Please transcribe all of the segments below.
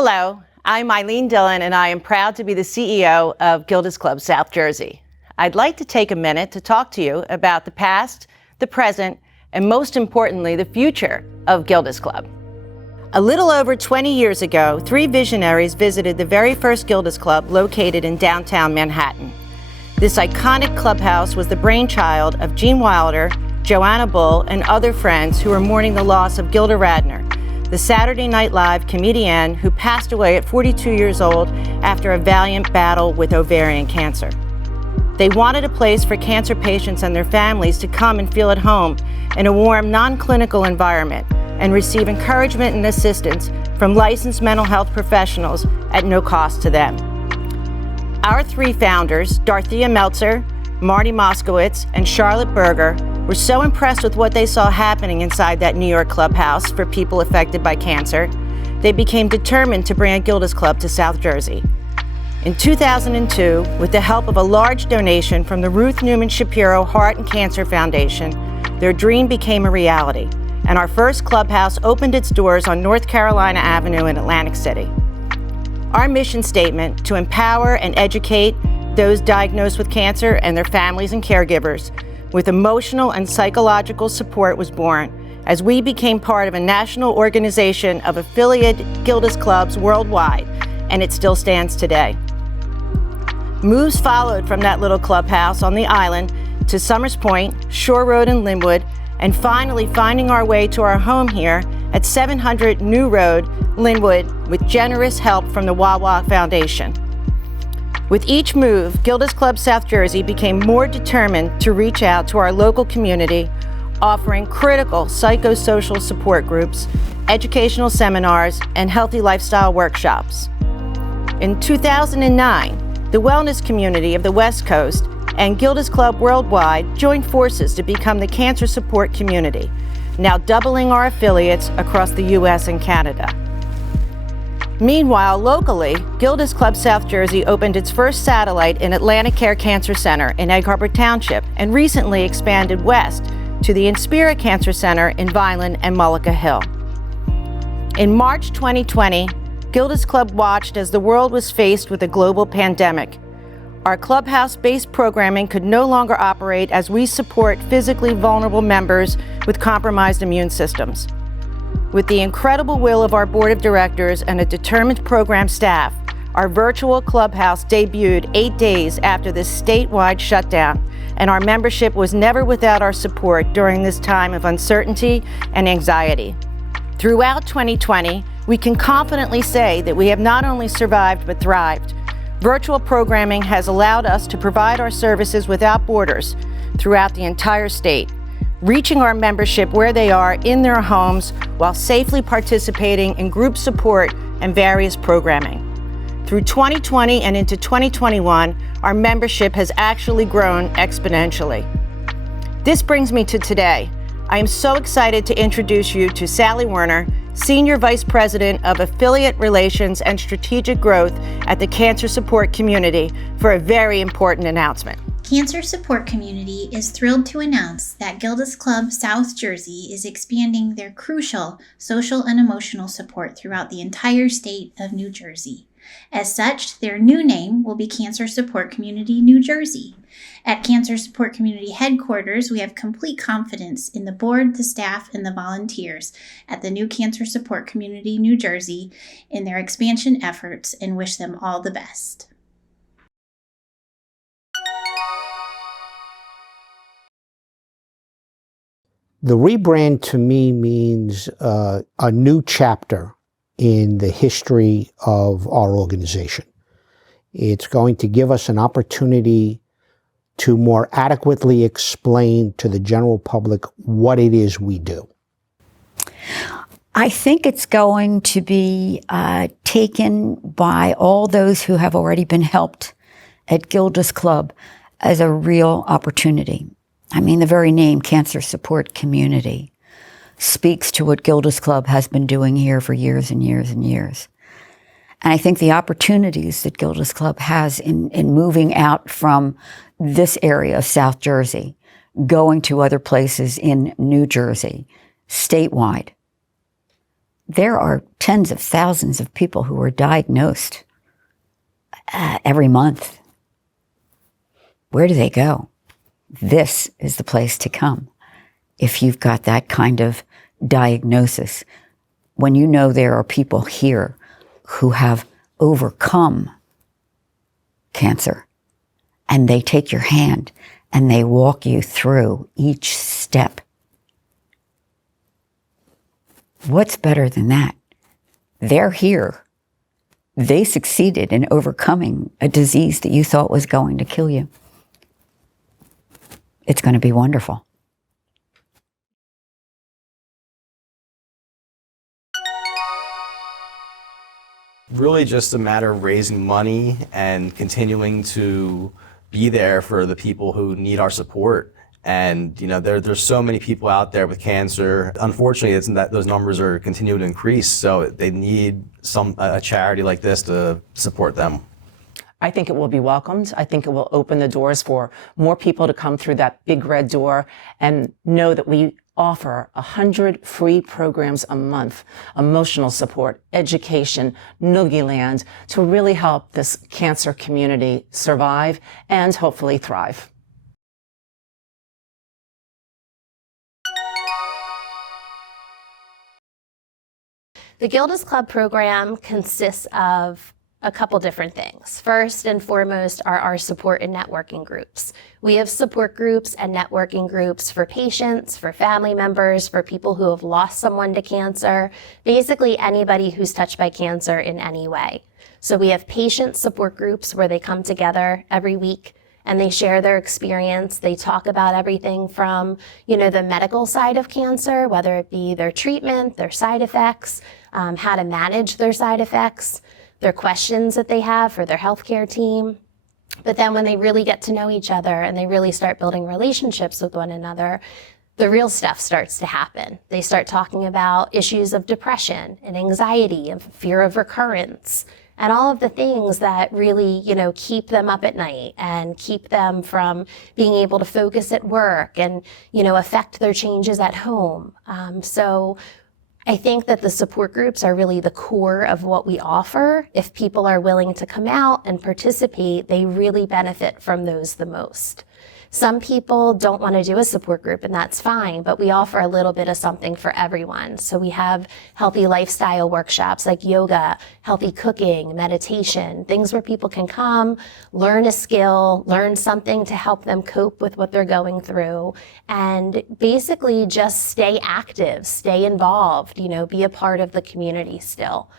Hello, I'm Eileen Dillon, and I am proud to be the CEO of Gildas Club South Jersey. I'd like to take a minute to talk to you about the past, the present, and most importantly, the future of Gildas Club. A little over 20 years ago, three visionaries visited the very first Gildas Club located in downtown Manhattan. This iconic clubhouse was the brainchild of Gene Wilder, Joanna Bull, and other friends who were mourning the loss of Gilda Radner, the Saturday Night Live comedian who passed away at 42 years old after a valiant battle with ovarian cancer. They wanted a place for cancer patients and their families to come and feel at home in a warm, non-clinical environment and receive encouragement and assistance from licensed mental health professionals at no cost to them. Our three founders, Dorothea Meltzer, Marty Moskowitz, and Charlotte Berger, were so impressed with what they saw happening inside that New York clubhouse for people affected by cancer, they became determined to bring a Gildas Club to South Jersey. In 2002, with the help of a large donation from the Ruth Newman Shapiro Heart and Cancer Foundation, their dream became a reality, and our first clubhouse opened its doors on North Carolina Avenue in Atlantic City. Our mission statement, to empower and educate those diagnosed with cancer and their families and caregivers with emotional and psychological support, was born as we became part of a national organization of affiliate Gildas Clubs worldwide, and it still stands today. Moves followed from that little clubhouse on the island to Summers Point, Shore Road, and Linwood, and finally finding our way to our home here at 700 New Road, Linwood, with generous help from the Wawa Foundation. With each move, Gildas Club South Jersey became more determined to reach out to our local community, offering critical psychosocial support groups, educational seminars, and healthy lifestyle workshops. In 2009, the wellness community of the West Coast and Gildas Club Worldwide joined forces to become the cancer support community, now doubling our affiliates across the U.S. and Canada. Meanwhile, locally, Gildas Club South Jersey opened its first satellite in Atlantic Care Cancer Center in Egg Harbor Township and recently expanded west to the Inspira Cancer Center in Vineland and Mullica Hill. In March 2020, Gildas Club watched as the world was faced with a global pandemic. Our clubhouse-based programming could no longer operate as we support physically vulnerable members with compromised immune systems. With the incredible will of our board of directors and a determined program staff, our virtual clubhouse debuted 8 days after this statewide shutdown, and our membership was never without our support during this time of uncertainty and anxiety. Throughout 2020, we can confidently say that we have not only survived but thrived. Virtual programming has allowed us to provide our services without borders throughout the entire state, reaching our membership where they are in their homes while safely participating in group support and various programming. Through 2020 and into 2021, our membership has actually grown exponentially. This brings me to today. I am so excited to introduce you to Sally Werner, Senior Vice President of Affiliate Relations and Strategic Growth at the Cancer Support Community, for a very important announcement. Cancer Support Community is thrilled to announce that Gildas Club South Jersey is expanding their crucial social and emotional support throughout the entire state of New Jersey. As such, their new name will be Cancer Support Community New Jersey. At Cancer Support Community headquarters, we have complete confidence in the board, the staff, and the volunteers at the new Cancer Support Community New Jersey in their expansion efforts, and wish them all the best. The rebrand to me means a new chapter in the history of our organization. It's going to give us an opportunity to more adequately explain to the general public what it is we do. I think it's going to be taken by all those who have already been helped at Gildas Club as a real opportunity. I mean, the very name, Cancer Support Community, speaks to what Gildas Club has been doing here for years and years and years. And I think the opportunities that Gildas Club has in moving out from this area of South Jersey, going to other places in New Jersey, statewide, there are tens of thousands of people who are diagnosed every month. Where do they go? This is the place to come if you've got that kind of diagnosis. When you know there are people here who have overcome cancer, and they take your hand and they walk you through each step. What's better than that? They're here. They succeeded in overcoming a disease that you thought was going to kill you. It's going to be wonderful. Really just a matter of raising money and continuing to be there for the people who need our support. And you know, there's so many people out there with cancer. Unfortunately, it's that those numbers are continuing to increase. So they need a charity like this to support them. I think it will be welcomed. I think it will open the doors for more people to come through that big red door and know that we offer 100 free programs a month, emotional support, education, Noogie Land, to really help this cancer community survive and hopefully thrive. The Gildas Club program consists of a couple different things. First and foremost are our support and networking groups. We have support groups and networking groups for patients, for family members, for people who have lost someone to cancer, basically anybody who's touched by cancer in any way. So we have patient support groups where they come together every week and they share their experience. They talk about everything from, the medical side of cancer, whether it be their treatment, their side effects, how to manage their side effects, their questions that they have for their healthcare team. But then when they really get to know each other and they really start building relationships with one another, the real stuff starts to happen. They start talking about issues of depression and anxiety and fear of recurrence and all of the things that really, keep them up at night and keep them from being able to focus at work and, affect their changes at home. So I think that the support groups are really the core of what we offer. If people are willing to come out and participate, they really benefit from those the most. Some people don't want to do a support group, and that's fine, but we offer a little bit of something for everyone. So we have healthy lifestyle workshops like yoga, healthy cooking, meditation, things where people can come, learn a skill, learn something to help them cope with what they're going through, and basically just stay active, stay involved, be a part of the community still.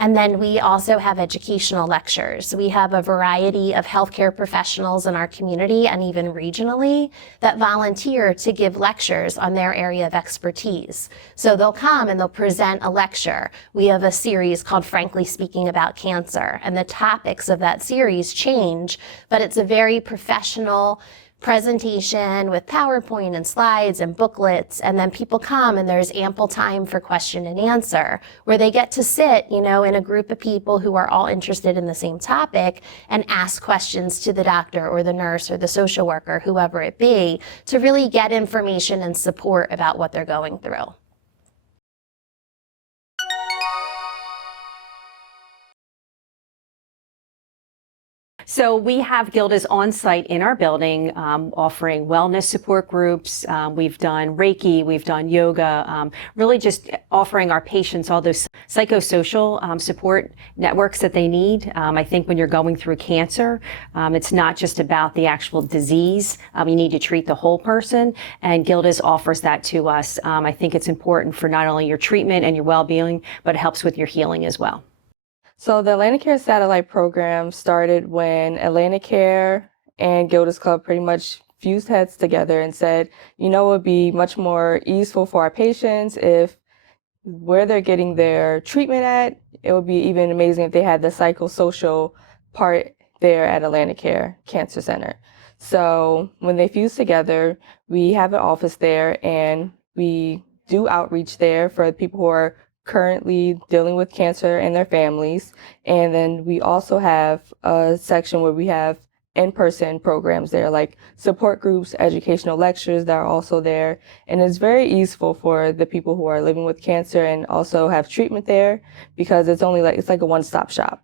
And then we also have educational lectures. We have a variety of healthcare professionals in our community and even regionally that volunteer to give lectures on their area of expertise. So they'll come and they'll present a lecture. We have a series called Frankly Speaking About Cancer, and the topics of that series change, but it's a very professional presentation with PowerPoint and slides and booklets, and then people come and there's ample time for question and answer where they get to sit, in a group of people who are all interested in the same topic and ask questions to the doctor or the nurse or the social worker, whoever it be, to really get information and support about what they're going through. So we have Gildas on site in our building, offering wellness support groups. We've done Reiki, we've done yoga, really just offering our patients all those psychosocial support networks that they need. I think when you're going through cancer, it's not just about the actual disease. You need to treat the whole person, and Gildas offers that to us. I think it's important for not only your treatment and your well-being, but it helps with your healing as well. So the AtlantiCare Satellite Program started when AtlantiCare and Gildas Club pretty much fused heads together and said, it would be much more easeful for our patients if where they're getting their treatment at, it would be even amazing if they had the psychosocial part there at AtlantiCare Cancer Center. So when they fused together, we have an office there and we do outreach there for people who are currently dealing with cancer and their families. And then we also have a section where we have in-person programs there, like support groups, educational lectures that are also there. And it's very useful for the people who are living with cancer and also have treatment there, because it's like a one-stop shop.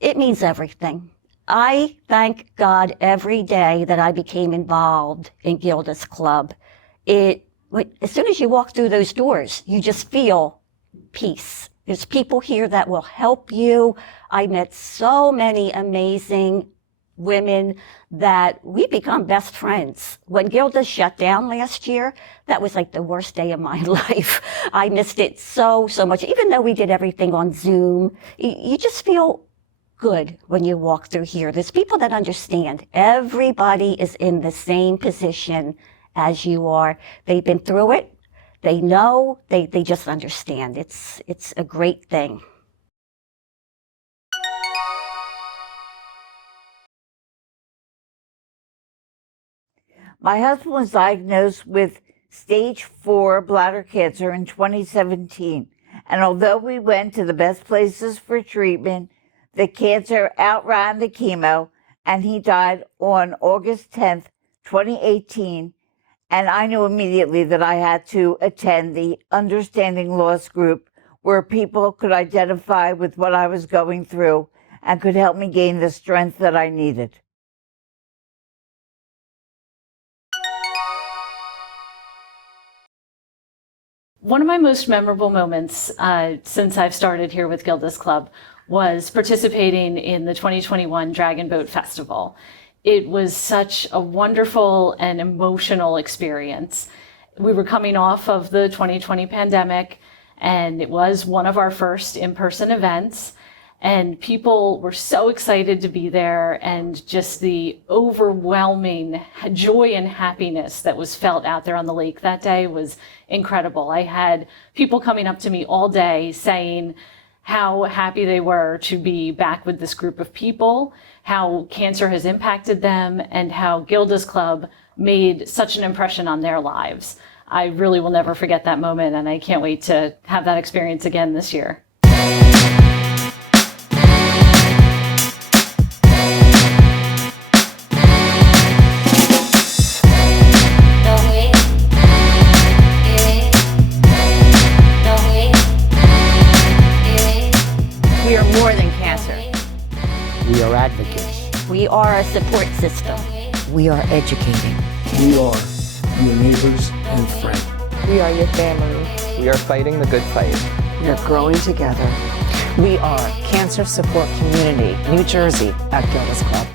It means everything. I thank God every day that I became involved in Gildas Club. As soon as you walk through those doors, you just feel peace. There's people here that will help you. I met so many amazing women that we become best friends. When Gildas shut down last year, that was like the worst day of my life. I missed it so much. Even though we did everything on Zoom, you just feel good when you walk through here. There's people that understand. Everybody is in the same position as you are. They've been through it. They know. They just understand. It's a great thing. My husband was diagnosed with stage 4 bladder cancer in 2017. And although we went to the best places for treatment, the cancer outran the chemo, and he died on August 10th, 2018. And I knew immediately that I had to attend the Understanding Loss group, where people could identify with what I was going through and could help me gain the strength that I needed. One of my most memorable moments since I've started here with Gildas Club was participating in the 2021 Dragon Boat Festival. It was such a wonderful and emotional experience. We were coming off of the 2020 pandemic, and it was one of our first in-person events. And people were so excited to be there, and just the overwhelming joy and happiness that was felt out there on the lake that day was incredible. I had people coming up to me all day saying how happy they were to be back with this group of people, how cancer has impacted them, and how Gildas Club made such an impression on their lives. I really will never forget that moment, and I can't wait to have that experience again this year. We are more than cancer. We are advocates. We are a support system. We are educating. We are your neighbors and friends. We are your family. We are fighting the good fight. We are growing together. We are Cancer Support Community, New Jersey at Gildas Club.